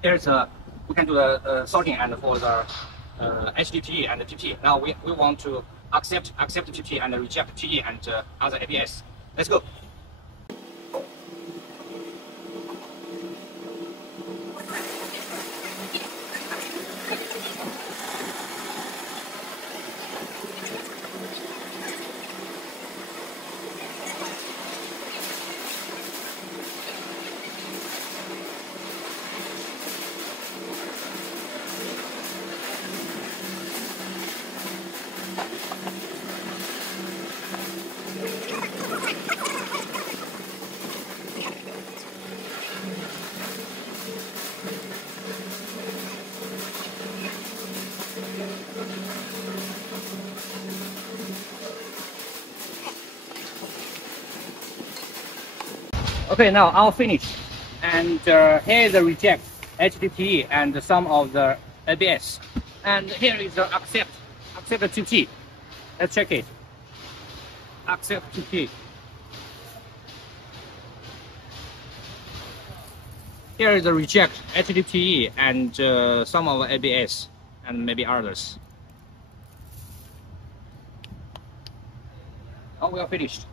Here's we can do the sorting and for the HDPE and the PP. Now we want to accept PP and reject PE and other ABS. Let's go. Okay, now all finished. And here is the reject HDPE and some of the ABS. And here is the accept PP. Let's check it. Accept PP. Here is the reject HDPE and some of ABS and maybe others. Oh, we are finished.